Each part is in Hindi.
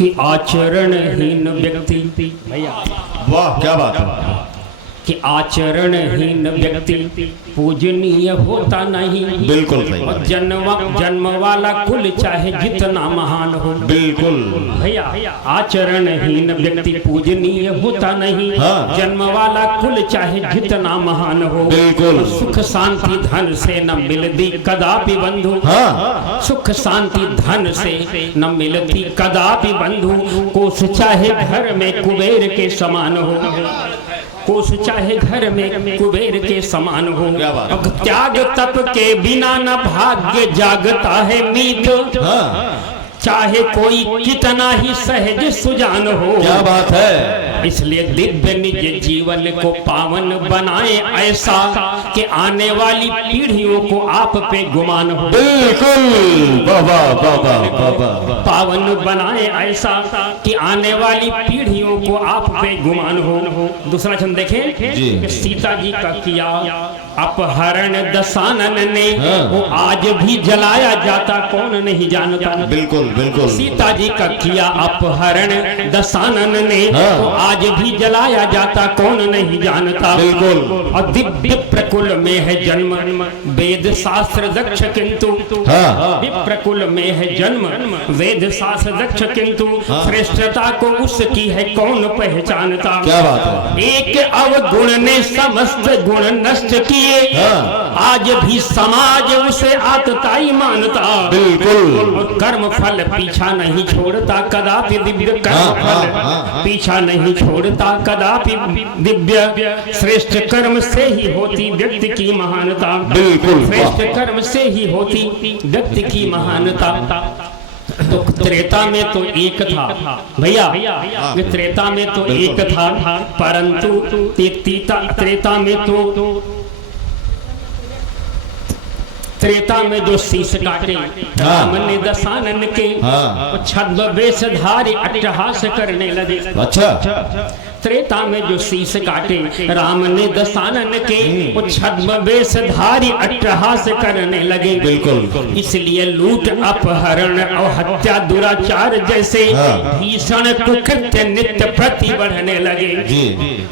कि आचरणहीन व्यक्ति, भैया वाह क्या बात है, कि आचरणहीन व्यक्ति पूजनीय होता नहीं। बिल्कुल सही और बात। जन्म वाला कुल चाहे जितना महान हो, बिल्कुल भैया आचरणहीन व्यक्ति पूजनीय होता नहीं। हाँ। जन्म वाला कुल चाहे जितना महान हो, बिल्कुल। सुख शांति धन से न मिलती कदापि बंधु। हाँ। सुख शांति धन से न मिलती कदापि बंधु। कोष चाहे घर में कुबेर के समान हो, कोष चाहे घर में कुबेर के समान हो। अब त्याग तप के बिना न भाग्य जागता है मीत। हाँ। चाहे कोई कितना ही सहज सुजान हो। क्या बात है। इसलिए दिव्य निज जीवन को पावन बनाए ऐसा कि आने वाली पीढ़ियों को आप पे गुमान हो। बिल्कुल बाबा बाबा बाबा। पावन बनाए ऐसा कि आने वाली पीढ़ियों को आप पे गुमान हो। दूसरा छंद देखें जी। सीता जी का किया अपहरण दशानन ने, हाँ। वो आज भी जलाया जाता कौन नहीं जानता। बिल्कुल बिल्कुल। सीता जी का किया अपहरण दशानन ने, हाँ। वो आज भी जलाया जाता कौन नहीं जानता। बिल्कुल। और दिव्य प्रकुल में है जन्म वेद शास्त्र दक्ष किंतु। हाँ। विप्रकुल में है जन्म वेद शास्त्र दक्ष किंतु। श्रेष्ठता को उसकी है कौन पहचानता। क्या बात है। एक अवगुण ने समस्त गुण नष्ट किए, हाँ। आज भी समाज उसे आतताई मानता। बिल्कुल। और कर्म फल पीछा नहीं छोड़ता कदापि दिव्य। कर्म फल पीछा नहीं छोड़ता कदापि दिव्य। श्रेष्ठ कर्म से ही होती व्यक्ति की महानता। बिल्कुल। श्रेष्ठ कर्म से ही होती व्यक्ति की महानता। तो त्रेता में तो एक था भैया, त्रेता में तो एक था, परंतु त्रेता में तो त्रेता में जो शीश काटे राम ने दशानन के, छद्म वेशधारी अट्टहास करने लगे। अच्छा। त्रेता में जो शीश काटे राम ने दशानन के, वो छद्म वेशधारी अट्टहास करने लगे। बिल्कुल। इसलिए लूट अपहरण और हत्या दुराचार जैसे भीषण कुकृत्य नित्य प्रति बढ़ने लगे। जी।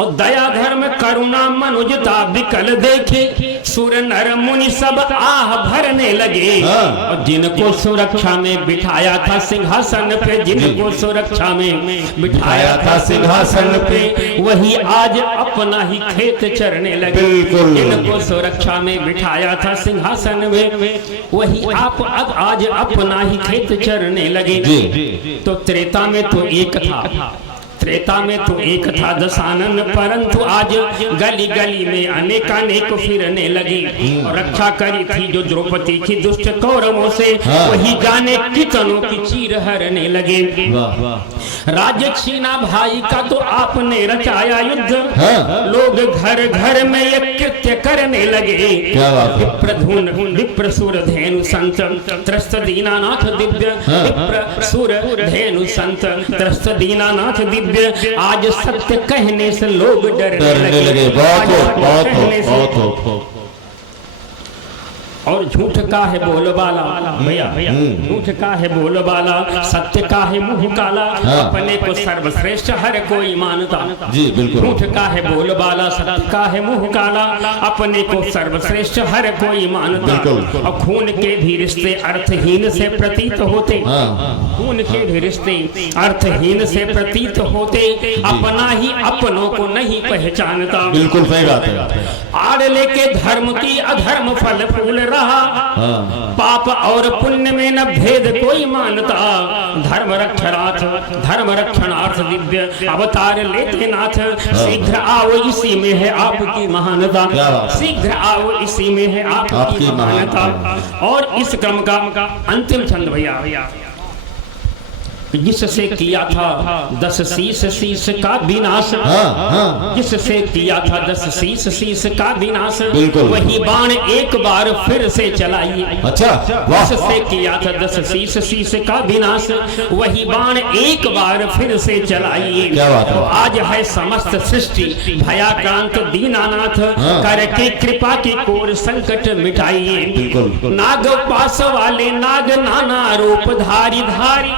और दया धर्म करुणा मनुजता विकल देखे सुर नर मुनि सब आह भरने लगे। और जिनको सुरक्षा में बिठाया था सिंहासन पे, जिनको सुरक्षा में बिठाया था सिंहासन पे, वही आज अपना ही खेत चरने लगे। जिनको सुरक्षा में बिठाया था सिंहासन में, वही आप आज अपना ही खेत चरने लगे। तो त्रेता में तो एक था, त्रेता में तो एक था दशानन, परंतु आज गली गली में अनेकानेक फिरने लगे। और रक्षा करी थी जो द्रौपदी की दुष्ट कौरवों से, वही जाने कितनों की चीर हरने लगे। राज्य छीना भाई का तो आपने रचाया युद्ध, लोग घर घर में ये कृत्य करने लगे। विप्रधुन विप्रसुर धेनु संत त्रस्त दीनानाथ दिव्य, विप्रसुर धेनु संत त्रस्त दीनानाथ दिव्य। आज सत्य कहने से लोग डरने लगे। और झूठ का है बोलबाला भैया, झूठ का है बोलबाला, सत्य का है मुंह काला। अपने को सर्वश्रेष्ठ हर कोई मानता। जी बिल्कुल। झूठ का है बोलबाला, सत्य का है मुंह काला, अपने को सर्वश्रेष्ठ हर कोई मानता। और खून के भी रिश्ते अर्थहीन से प्रतीत होते, खून के भी रिश्ते अर्थहीन से प्रतीत होते, अपना ही अपनों को नहीं पहचानता। बिल्कुल सही बात है। आड़ लेके धर्म की अधर्म फल फूल रहा, पाप और पुण्य में न भेद कोई मानता। धर्म रक्षणार्थ दिव्य अवतार लेते नाथ, शीघ्र आओ इसी में है आपकी महानता। शीघ्र आओ इसी में है आपकी महानता। और इस क्रम का अंतिम छंद भैया, जिससे किया था 10 शीश का विनाश, जिससे किया था 10 शीश का विनाश, वही बाण एक बार फिर से चलाइए। अच्छा। जिससे किया था 10 शीश का विनाश, वही बाण एक बार फिर से चलाइए। तो आज है समस्त सृष्टि भयाक्रांत दीनानाथ, करके कृपा की कोर संकट मिटाइए। नाग पास वाले नाग नाना रूप धारी धारी,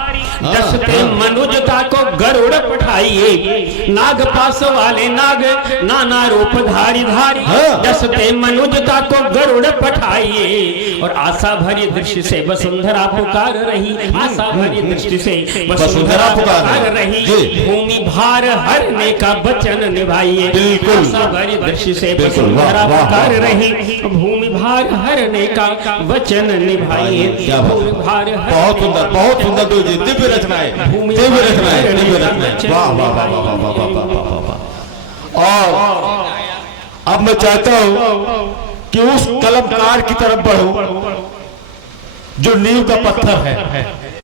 दसते मनुजता को गरुड़ पठाइए, नाग पास वाले नाग नाना रूप धारी धारी, दसते मनुजता को गरुड़ पठाइए। और आशा भरी दृष्टि से वसुंधरा पुकार रही, आशा भरी दृष्टि से वसुंधरा पुकार रही, भूमि भार हरने का वचन निभाइए। आशा भरी दृष्टि से वसुंधरा पुकार रही, भूमि भार हरने का वचन निभाइए। भूमि भार बहुत सुंदर, बहुत सुंदर दो जी, दिव्य रचनाएं, दिव्य रचनाएं, दिव्य रचनाएं। वाह वाह वाह वाह वाह वाह वाह वाह वाह। और अब मैं चाहता हूं कि उस कलमकार की तरफ बढ़ूं जो नींव का पत्थर है।